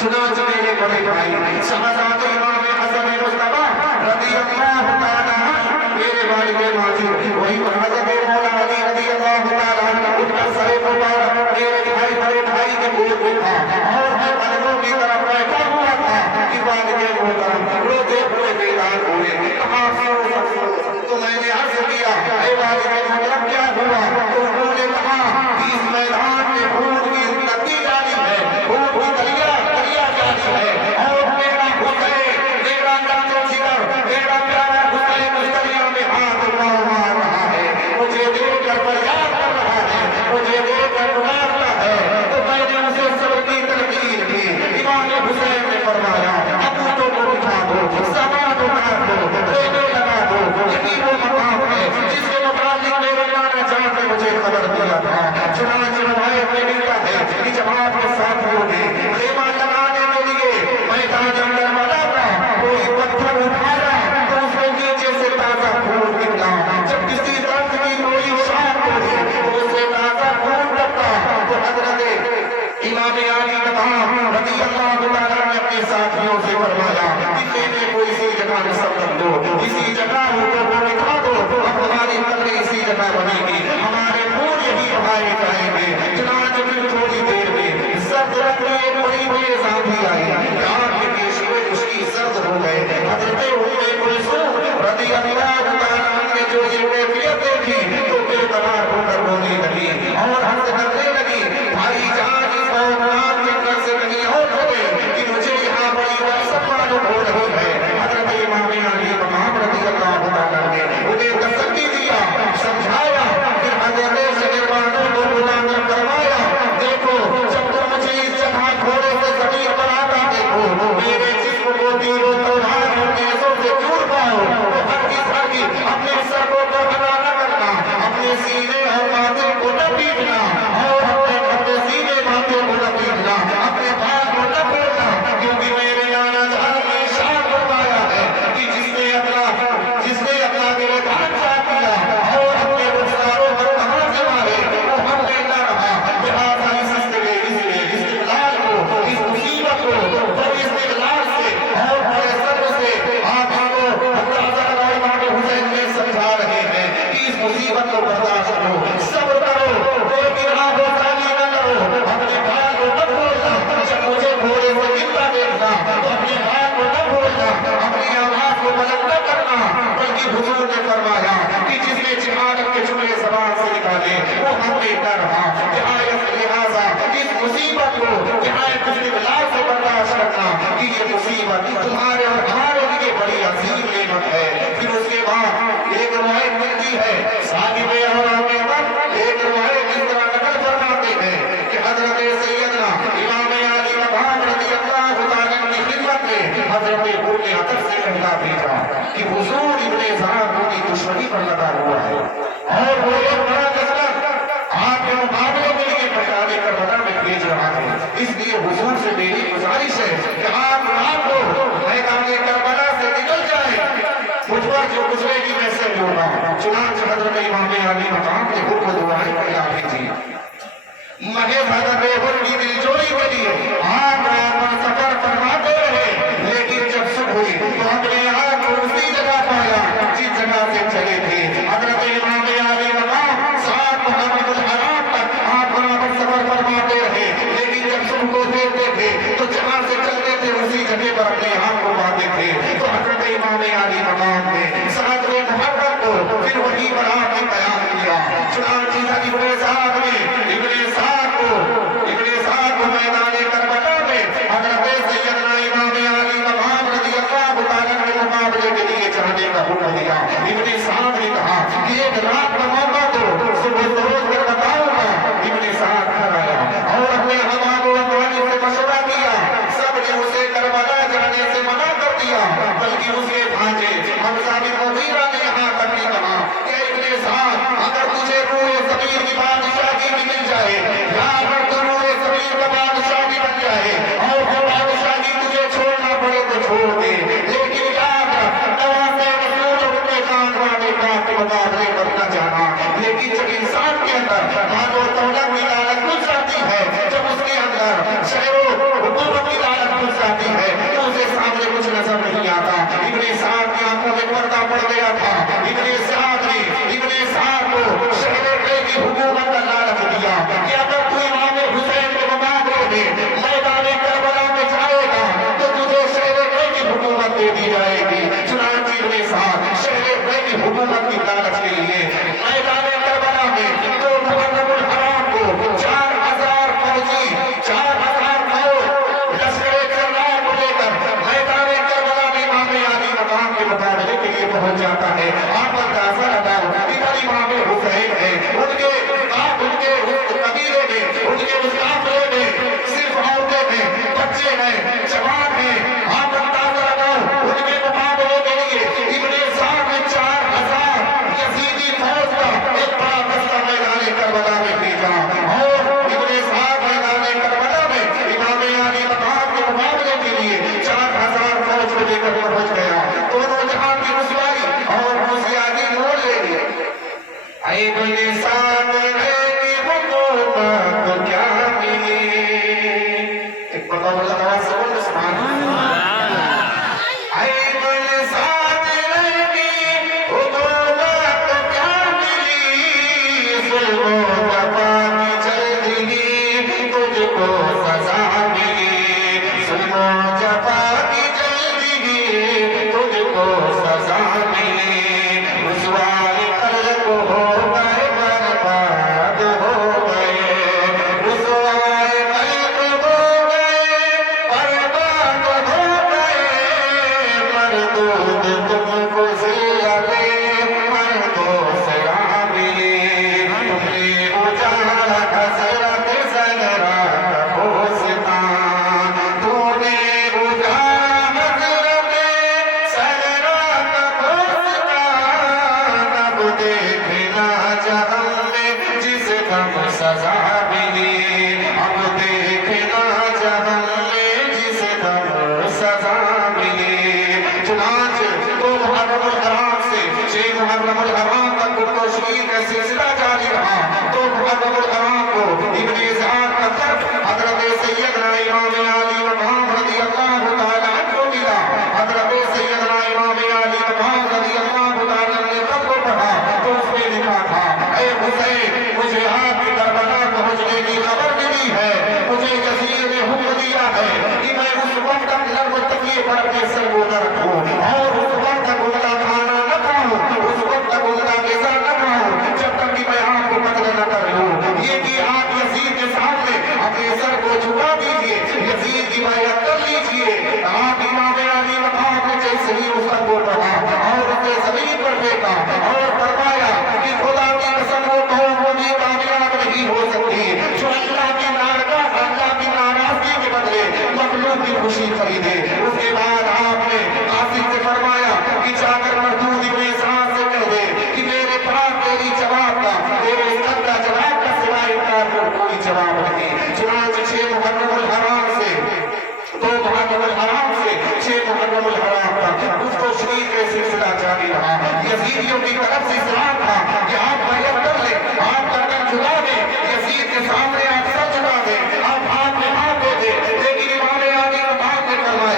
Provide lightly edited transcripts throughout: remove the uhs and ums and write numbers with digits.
چنانچہ میرے بڑے بھائی شہزادہ امام حسن مصطفیٰ رضی اللہ تعالیٰ عنہ میرے والد ماجد وہی حضرت مولا علی رضی اللہ تعالیٰ عنہ ان کا سر مبارک میرے بھائی بڑے بھائی کے گود میں تھا اور میں قدموں کی طرف بیٹھا ہوا تھا کہ والد محترم روتے ہوئے بیدار ہوئے کہا تو میں نے عرض کیا اے والد محترم کیا ہوا تو انہوں نے کہا اس میدان میں خون کی ندی جاری ہے خون کی دریا جاری ہے اور میرا حسین میرا نام جگر میرا پیارا حسین اس دریا میں ہاتھ مار رہا ہے مجھے دیکھ کر فریاد کر رہا ہے مجھے دیکھ کر پکارتا ہے تو میں نے اسے صبر کی تلقین کی امام حسین نے فرمایا ابو تو اٹھا دو سماعت اٹھا دو دینے لگا دو یہی وہ مقام ہے جس کے متعلق میرے نانا جان نے مجھے خبر دیا تھا چنانچہ روایت میں ملتا ہے کہ جب آپ کے ساتھیوں نے خیمہ لگانے کے لیے میدان اندر بنا تھا کوئی پتھر اٹھایا تو اس کے نیچے سے تازہ خون نکلا جب کسی درخت کی کوئی شاخ ہوئی تو اس سے تازہ خون نکلا تو حضرت امام علی مقام رضی اللہ تعالیٰ نے اپنے ساتھیوں سے فرمایا کہ میں کوئی سی جگہ نصب کر دو اسی جگہ کو دکھا دو اب ہماری قبر اسی جگہ بنے گی ہمارے خون یہی بہائے جائیں گے چنانچہ پھر تھوڑی دیر میں سرد رنگ میں ایک بڑی تیز آندھی آئی آپ کے پیشوے اس کی سرد ہو گئے حضرت ام کلثوم رضی اللہ تعالیٰ نے جو یہ کیفیت دیکھی تو بے قرار ہو کر رونے لگی اور حرص کرنے لگی بھائی جان اس بہت کے اندر سے کہیں اور ہو گئے کہ مجھے یہاں بڑی وحشت معلوم ہو رہی ہے حضرت امام علی مقام رضی اللہ تعالیٰ نے انہیں تسلی دیا سمجھایا پھر حضرت شہروانوں کو بلا کر فرمایا دیکھو جب تم مجھے اس جگہ گھوڑے سے زمین پر آتا دیکھو میرے جسم کو تیروں تلوار اور نیزوں سے چور پاؤ تو ہرگز اپنے سر کو بنا نہ کرنا اپنے سینے اور ماتھے کو نہ پیٹنا اور اپنے سینے ماتھے کو نہ پیٹنا اپنے بال کو نہ پھوڑنا کیونکہ میرے نانا جان نے ارشاد فرمایا ہے کہ جس نے اپنا گرفتار کیا اور اپنے رخساروں پر کہاں سے مارے وہ ہم نے نہ رہا لہٰذا اس استقلال کو اس مصیبت کو اور استقلال سے اور بڑے صبر سے آپ کو اللہ امام حسین نے سمجھا رہے ہیں کہ اس مصیبت کو برداشت کرو صبر کرو لیکن آپ تالی نہ کرو اپنے بھائی کو نہ بھولنا جب مجھے گھوڑے سے گرتا دیکھنا تو اپنے بھائی کو نہ بھولنا اپنی آواز کو بلند نہ کرنا بلکہ حضور نے فرمایا کہ جس نے جہالت کے جملے زبان سے نکالے وہ ہم نے نہ رہا لہٰذا اس مصیبت کو نہایت استقلال سے برداشت کرنا کہ یہ مصیبت تمہارے اور ہمارے لیے بڑی عظیم نعمت ہے پھر اس کے بعد ایک روایت ملتی ہے صاحب ایک روایت اس طرح نقل فرماتے ہیں کہ حضرت سیدنا امام علی مقام رضی اللہ تعالیٰ کی خدمت میں حضرت ابن عطف سے کہنا بھیجا کہ حضور ابن زہرا کی دشمنی پر لگا ہوا ہے اور وہ ایک بڑا دستخط آپ کے مقابلے کے لیے پہچانے کربلا میں بھیج رہا ہے اس لیے حضور سے میری گزارش ہے کہ آپ رات کو میدان کربلا سے نکل جائیں مجھ پر جو گزرے گی میں سے ہوگا چنانچہ حضرت امام علی مقام کے حکم دعائیں کرنا بھیجی محض حضرت ان کی دلجوئی کے لیے آپ رات پر سفر فرماتے رہے لیکن جب صبح ہوئی تو اپنے آپ کو اسی جگہ پایا جس جگہ سے چلے تھے حضرت امام علی مقام ساتھ محمد الحرام تک آپ برابر سفر فرماتے رہے لیکن جب صبح کو دیکھتے تھے تو جہاں سے چلتے تھے اسی جگہ پر اپنے آپ کو پاتے تھے تو حضرت امام علی مقام نے ساتھ میں محبت کو پھر وہی پر آپ نے قیام کیا چنانچہ ابن صاحب نے ابن صاحب کو میدان کربلا میں حضرت سیدنا امام علی مقام رضی اللہ تعالیٰ کے مقابلے کے لیے چڑھنے کا حکم دیا ابن صاحب نے کہا کہ ایک رات کا موقع دو صبح سروج کر بتاؤں گا ابن صاحب گھر آیا اور اپنے حمام و اقوانی سے مشورہ کیا سب نے اسے کربلا جانے سے منع کر دیا بلکہ اس کے بھانجے حمزہ بن مغیرہ نے یہاں تک بھی کہا کہ ابن صاحب اگر تجھے روح زمین کی بادشاہی بھی مل جائے یا اگر تو روح زمین کا بادشاہ بھی بن جائے اور وہ بادشاہی تجھے چھوڑنا پڑے تو چھوڑ دے لیکن یاد رکھ نواسے رسول اور اپنے خاندان پاک کے مقابلے پر نہ جانا لیکن جب انسان کے اندر مال و دولت کی لالچ گھس جاتی ہے جب اس کے اندر شہر و حکومت کی لالچ ہیں، جوان ہیں، آپ اندازہ لگاؤ ان کے مقابلے کے لیے ابن اسحاق نے 4000 یزیدی فوج کا ایک بڑا دستہ میدان کربلا میں بھیجا، اور ابن اسحاق میدان کربلا میں امام علی مقام کے مقابلے کے لیے 4000 فوج کو لے کر پہنچ گیا، دونوں جہان کی رسوائی اور موسیقی موڑ لے گئے۔ اے ابن اسحاق کی حکومت کیا ملی، ایک بڑا آواز سے بولو سبحان اللہ۔ اے ابن اسحاق کی حکومت کیا ملی، ظلم و جفا کی جلدی تجھ کو سزا ملی، ظلم و جفا کی جلدی تجھ کو سزا ملی، رسوائے خلق ہو گئے برباد ہو گئے، رسوائے خلق ہو گئے برباد ہو گئے، مردود تم کو ذلت مردوں سے ملی، تم نے اجاڑا حضرت زہرا کا بوستان، تو نے اجاڑا حضرت زہرا کا بوستان، اب دیکھنا جہاں میں جس غم سزا ملی، اب دیکھنا جہاں میں جس غم سزا ملی۔ چنانچہ دو محرم الحرام سے 6 محرم الحرام تک تشریح کا سلسلہ جاری رہا۔ 2 محرم الحرام کو ابن اسحاق کا خط حضرت سیدنا امام علی مقام رضی اللہ تعالیٰ عنہ ملا۔ حضرت سیدنا امام علی مقام رضی اللہ تعالیٰ عنہ نے خط کو پڑھا تو اس میں لکھا تھا، اے حسین مجھے آپ کی کربلا پہنچنے کی خبر ملی ہے، مجھے یزید نے حکم دیا ہے کہ میں اس وقت تک لب تکیے پر اپنے سر کو نہ رکھوں اور اس وقت تک انگلا کھانا نہ کھاؤں، اس وقت تک انگلا غذا نہ کھاؤں جب تک کہ میں آپ کو قتل نہ کر لوں۔ یہ کہ آپ یزید کے سامنے اپنے سر کو جھکا دیجئے، یزید کی بیعت کر لیجئے۔ آپ امام علی مقام نے جیسے ہی اس خط کو پڑھا اور اسے زمین پر پھینکا اور فرمایا کہ خدا کی قسم وہ قوم بھی کامیاب نہیں ہو سکتی جو اللہ کی نارضگی، اللہ کی ناراضگی کے بدلے مخلوق کی خوشی خریدے۔ اس کے بعد آپ نے قاسم سے فرمایا کہ جا کر مردود ابن اسحاق سے کہہ دے کہ میرے پاس تیری جواب کا، تیرے سب کا جواب کا سوائے انکار کو کوئی جواب نہیں۔ چنانچہ 6 محرم الحرام سے 2 محرم الحرام سے 6 محرم الحرام تک اس کو شریف کا سلسلہ جاری رہا۔ یزیدیوں کی طرف سے اصرار تھا کہ آپ بیعت کر لیں، آپ کا کر جھکا دیں، یزید کے سامنے آپ سر جھکا دیں، آپ ہاتھ میں ہاتھ دے دیں، لیکن امام علی مقام نے فرمایا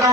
9